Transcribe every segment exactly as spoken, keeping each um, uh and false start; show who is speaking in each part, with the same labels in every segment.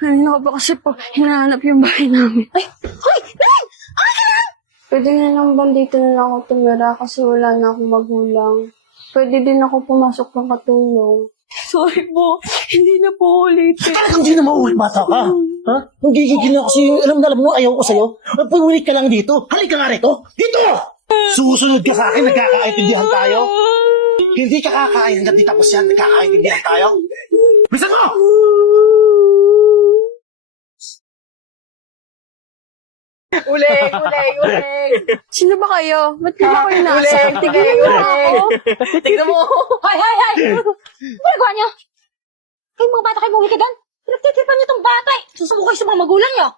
Speaker 1: Kanina ko ba kasi po hinahanap yung bahay namin.
Speaker 2: Ay, hoy! Neng! Okay ka lang!
Speaker 1: Pwede na lang bang dito na lang ako tumira kasi wala na akong magulang. Pwede din ako pumasok ng katulong. Sorry po, hindi na po ulitin.
Speaker 3: Talagang di na mauwi, bata ka. Ha? Ang gigigil na kasi, alam na alam mo, ayaw ko sa'yo. Pumunit ka lang dito. Halika nga rito. Dito! Susunod ka sa akin, nagkakaintindihan tayo. Hindi ka kakain hanggang di tapos yan, nagkakaintindihan tayo. Bisan mo!
Speaker 2: Uling, uling, uling!
Speaker 1: Sino ba kayo? Ba't di ba kayo nasa?
Speaker 2: Uling,
Speaker 1: Tignan
Speaker 2: uling,
Speaker 1: mo ako.
Speaker 2: uling! Tignan mo!
Speaker 4: Hoy, hoy, hoy! Ano ginagawa niyo? Kayong mga bata kayo buwi ka doon? Pinagtitipan niyo tong bata eh! Susuko kayo sa mga magulang niyo!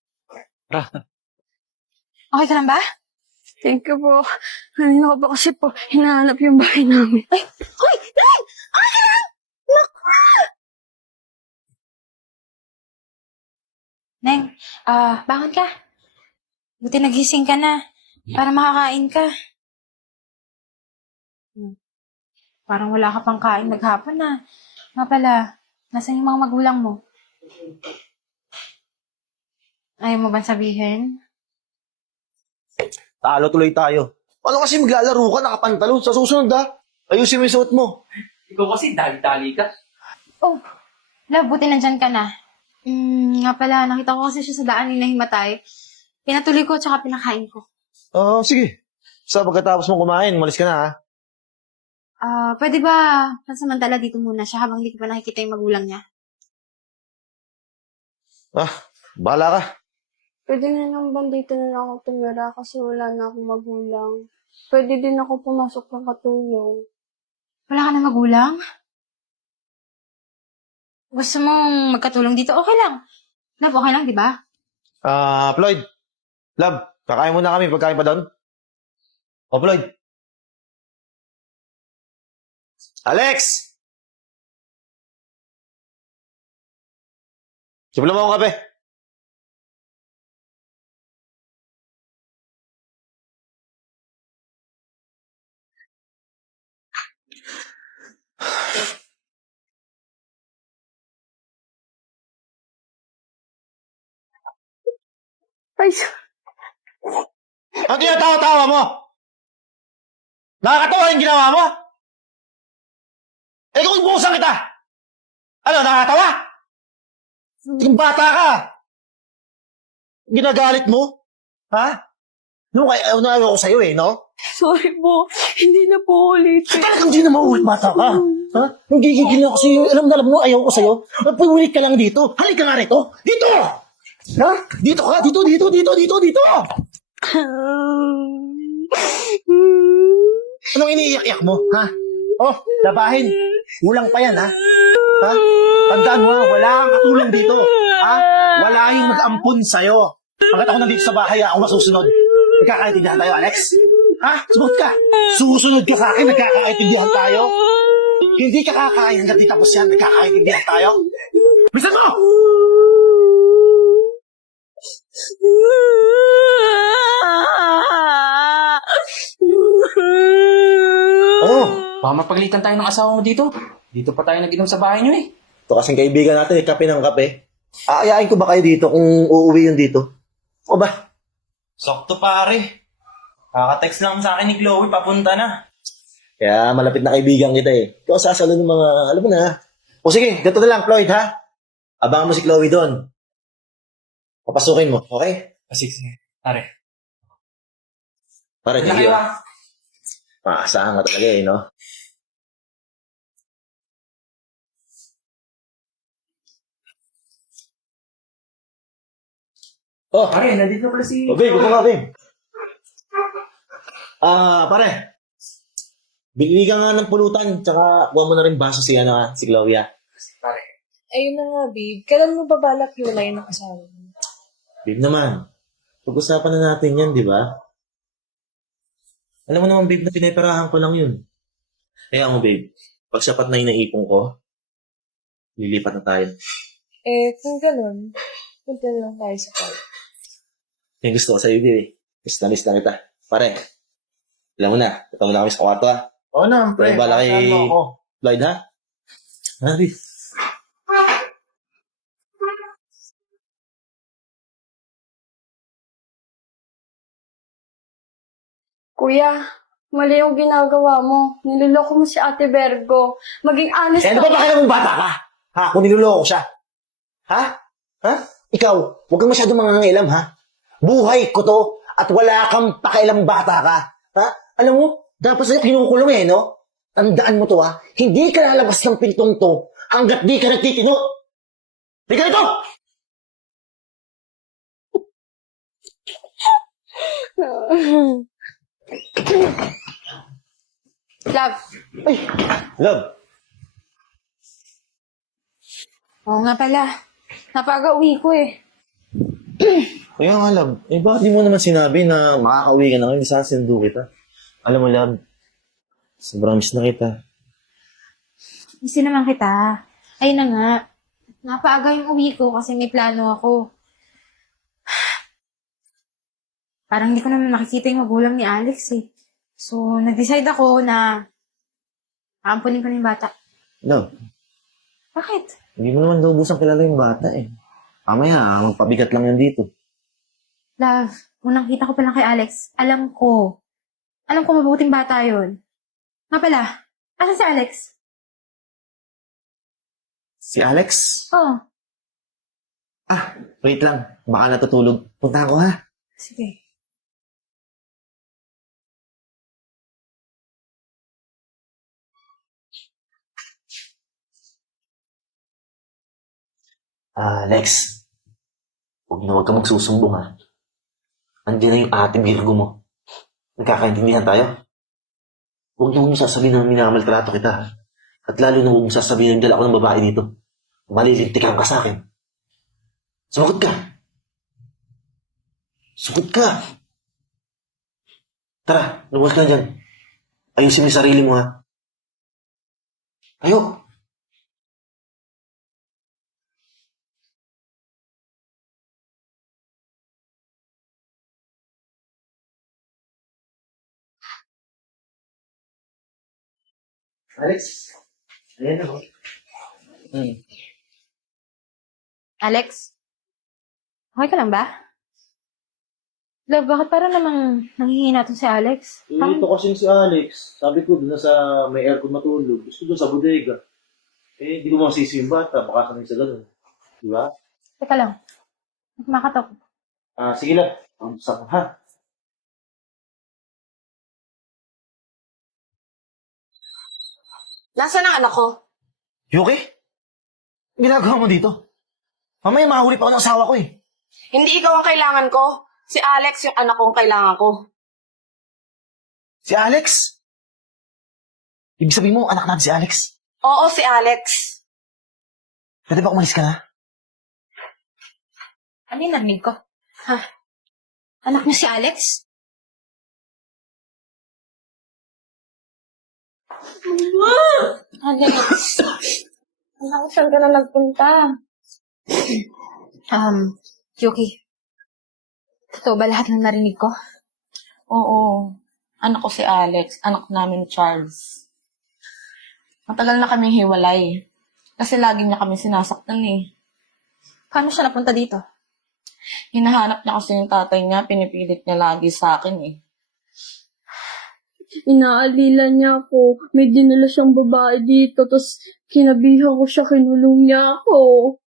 Speaker 4: Okay ka lang ba?
Speaker 1: Thank you po. Kanina ko ba kasi po hinahanap yung bahay namin.
Speaker 4: Ay, hoy! Neng! Okay ka lang! Naku! Neng, ah, bangon ka. Buti nagising ka na para makakain ka. Hmm. Parang wala ka pang kain naghapon na. Nga pala, nasan yung mga magulang mo? Ayaw mo ba sabihin?
Speaker 3: Talo tuloy tayo. Ano kasi maglalaro ka, nakapantalon? Sa susunod ha, ayusin mo yung suot mo.
Speaker 5: Ikaw kasi dali-dali ka.
Speaker 4: Oh, love, buti nandyan ka na. Hmm, nga pala, nakita ko kasi siya sa daan ni nahimatay. Pinatuloy ko, tsaka pinakain ko.
Speaker 3: Oo, sige. Sa pagkatapos mo kumain, umalis ka na ha.
Speaker 4: Ah, pwede ba pansamantala dito muna siya habang hindi ko pa nakikita yung magulang niya?
Speaker 3: Ah, bahala ka.
Speaker 1: Pwede na lang bang dito na lang ako tumira kasi wala na akong magulang. Pwede din ako pumasok ng katulong.
Speaker 4: Wala ka na magulang? Gusto mong magkatulong dito? Okay lang. Love, okay lang, di ba?
Speaker 3: Ah, Floyd. Love, kakain muna kami. Pagkain pa doon. O, Floyd. Alex! Simulan mo akong kape.
Speaker 1: Ay,
Speaker 3: Ano tinatawa-tawa mo? Nakakatawa yung ginawa mo? Eh kung buusan kita! Ano, nakakatawa? Yung bata ka! Ginagalit mo? Ha? Ano kaya, ano ayaw ko sa'yo eh, no?
Speaker 1: sorry po, hindi na po ulitin.
Speaker 3: Talagang di na mauwi, bata ka! Ha? Ang gigigil na kasi, alam na alam mo, ayaw ko sa'yo. Pumunit ka lang dito. Halika nga rito! Dito! Ha? Dito ka! Dito, dito, dito, dito, dito! Anong iniiyak-iyak mo, ha? Oh, labahin. Kulang pa yan, ha? Ha? Tandaan mo, ha? Wala kang katulong dito. Ha? Wala yung mag-ampun sa'yo. Pagkat ako nandito sa bahay, ako masusunod. Nagkakaintindihan tayo, Alex? Ha? Sumunod ka. Susunod ka sa akin, nagkakaintindihan tayo. Hindi ka kakain hanggang di tapos yan, nagkakaintindihan tayo. Bisan mo!
Speaker 5: Oh, baka mapaglitan tayo ng asawa mo dito. Dito pa tayo nag-inom sa bahay niyo eh.
Speaker 3: Ito kasing kaibigan natin, eh, kape ng kape. Aayain ko ba kayo dito kung uuwi yun dito? O ba?
Speaker 5: Sakto pare. Kaka-text lang sa akin ni Chloe, papunta na.
Speaker 3: Kaya malapit na kaibigan kita eh. Ikaw sasalo ng mga, alam mo na. O sige, ganito na lang, Floyd ha? Abangan mo si Chloe doon. Papasukin mo, okay?
Speaker 5: Ah, sige, sige. Pare.
Speaker 3: Para
Speaker 5: Wala
Speaker 3: hindi
Speaker 5: kayo
Speaker 3: yun.
Speaker 5: ah.
Speaker 3: Maasahan ka talaga eh, no? Oh,
Speaker 5: Pare, nandito pala si...
Speaker 3: okay, gusto ka, babe. Ah, pare. Bili ka nga ng pulutan, tsaka kuha mo na rin baso si, ano, ah, si Chloe, ah.
Speaker 5: Pare.
Speaker 2: Ayun na nga, babe. Kailan mo ba balak hiwalayin ng asawa mo?
Speaker 3: Babe naman, pag-usapan na natin yan, di ba? Alam mo naman, babe, na pinaperahan ko lang yun. Kaya mo, babe, pag sapat na yung naipon ko, lilipat na tayo.
Speaker 2: Eh, kung ganun, punta na lang tayo sa park.
Speaker 3: Yung gusto ko sa'yo, babe. Miss na miss na kita. Pare, alam mo na, ito na kami sa kwarto, ha?
Speaker 6: Oo na, pre.
Speaker 3: Kaya bala kay
Speaker 6: Ano ako?
Speaker 3: Lloyd, ha? Hari.
Speaker 1: Kuya, mali yung ginagawa mo. Niloloko mo si Ate Virgo. Maging honest
Speaker 3: Eh, ano
Speaker 1: ka.
Speaker 3: ba pakialam mong bata ka? Ha? Kung niloloko ko siya. Ha? Ha? Ikaw, huwag kang masyadong mangangailam, ha? Buhay ko to at wala kang pakialam bata ka. Ha? Alam mo, dapat sa'yo kinukulong eh, no? Tandaan mo to, ha? Hindi ka lalabas ng pintong to hanggat di ka nagtitino. Di ka ito!
Speaker 4: Love.
Speaker 3: Ay, love.
Speaker 4: Oo nga pala. Napaga-uwi ko eh.
Speaker 3: Kaya nga, love. Eh, bakit di mo naman sinabi na makakauwi ka na ngayon? Isasundo kita. Alam mo, love, sobrang miss na kita.
Speaker 4: Kasi naman kita. Ayun na nga. Napaaga yung uwi ko kasi may plano ako. Parang hindi ko naman nakikita yung magulang ni Alex eh. So, nag-decide ako na aampunin ko na yung bata.
Speaker 3: Love,
Speaker 4: Bakit?
Speaker 3: hindi mo naman lubusang kilala yung bata eh. Mamaya, magpabigat lang yan dito.
Speaker 4: Love, unang kita ko pa lang kay Alex, alam ko. Alam ko mabuting bata yun. Nga pala, asan si Alex?
Speaker 3: Si Alex?
Speaker 4: Oh,
Speaker 3: Ah, wait lang. Baka natutulog. Puntahan ko, ha?
Speaker 4: sige.
Speaker 3: Ah, Lex. Huwag na huwag ka magsusumbong, ha? Andiyan na yung ate Virgo mo. Nagkakaintindihan tayo? Huwag na huwag mo sasabihin na minamaltrato kita, ha? At lalo na huwag mo sasabihin na dala ako ng babae dito. Malilintikan ka sa akin. Sumagot ka! Sumagot ka! Tara, luwas ka na dyan. Ayusin mo yung sarili mo, ha? Tayo! Alex, ayan ako. Hmm.
Speaker 4: Alex? Okay ka lang ba? Love, bakit parang namang nanghihina to si Alex? Parang-
Speaker 3: Ito kasi si Alex. Sabi ko, doon na sa may aircon matulog. Gusto doon sa bodega. Eh, di ko masisi yung bata. Baka sanay sa ganun. Di ba?
Speaker 4: Teka lang. Kumakatok.
Speaker 3: Ah, sige lang. Ang sakit, ha?
Speaker 2: Nasaan ang anak ko?
Speaker 3: Yuki? Ginagawa mo dito? Mamaya mahuli pa ako ng asawa ko eh.
Speaker 2: Hindi ikaw ang kailangan ko. Si Alex yung anak kong kailangan ko.
Speaker 3: Si Alex? Ibig sabihin mo, anak natin si Alex.
Speaker 2: Oo, si Alex.
Speaker 3: Pwede ba umalis ka na?
Speaker 4: Ano yung narinig ko? Ha? Anak niya si Alex? Alex.
Speaker 1: Anak, saan ka na nagpunta?
Speaker 4: Um, Yuki. Totoo ba lahat ng narinig ko?
Speaker 2: Oo. Anak ko si Alex. Anak namin Charles. Matagal na kaming hiwalay. Kasi lagi niya kami sinasaktan eh.
Speaker 4: Paano siya napunta dito?
Speaker 2: Hinahanap niya kasi yung tatay niya. Pinipilit niya lagi sa akin eh.
Speaker 1: Inaalila niya ako. May dinala siyang babae dito. Tapos kinabihan ko siya, kinulong niya ako.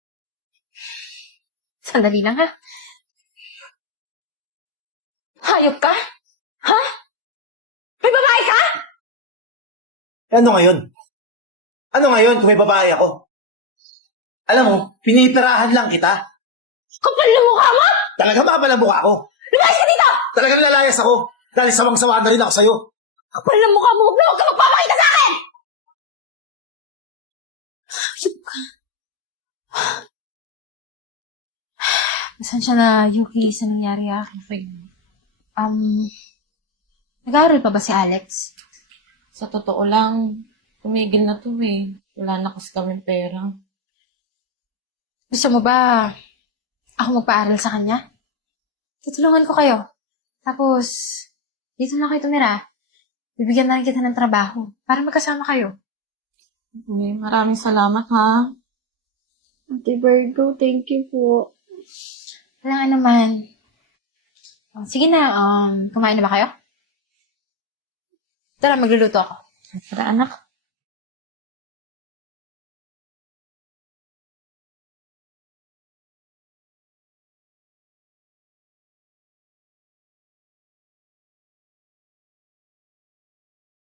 Speaker 4: Sandali lang ha. Hayop ka? Ha? May babae ka?
Speaker 3: Ano ngayon? Ano ngayon kung may babae ako? Alam mo, pinipirahan lang kita.
Speaker 4: Kapal na mukha mo!
Speaker 3: Talaga mapal ang mukha ko.
Speaker 4: Lumayas ka dito!
Speaker 3: Talagang lalayas ako. Dahil sawang-sawa na rin ako sa'yo.
Speaker 4: Kapal na mukha mo! Huwag na huwag ka magpapakita sa akin! Hayop ka. Pasensya na, Yuki, sa nangyari akin sa'yo. Um, nag-aaral pa ba si Alex?
Speaker 2: Sa totoo lang, tumigil na to eh. Wala na kasi kaming pera.
Speaker 4: Gusto mo ba ako magpaaral sa kanya? Tutulungan ko kayo. Tapos, dito na kayo tumira. Bibigyan na rin kita ng trabaho para magkasama kayo.
Speaker 2: Okay, maraming salamat ha.
Speaker 1: Ate Virgo, thank you po.
Speaker 4: Wala nga naman. Oh, sige na, um, kumain na ba kayo? Tara, magluluto ako.
Speaker 2: Tara, anak.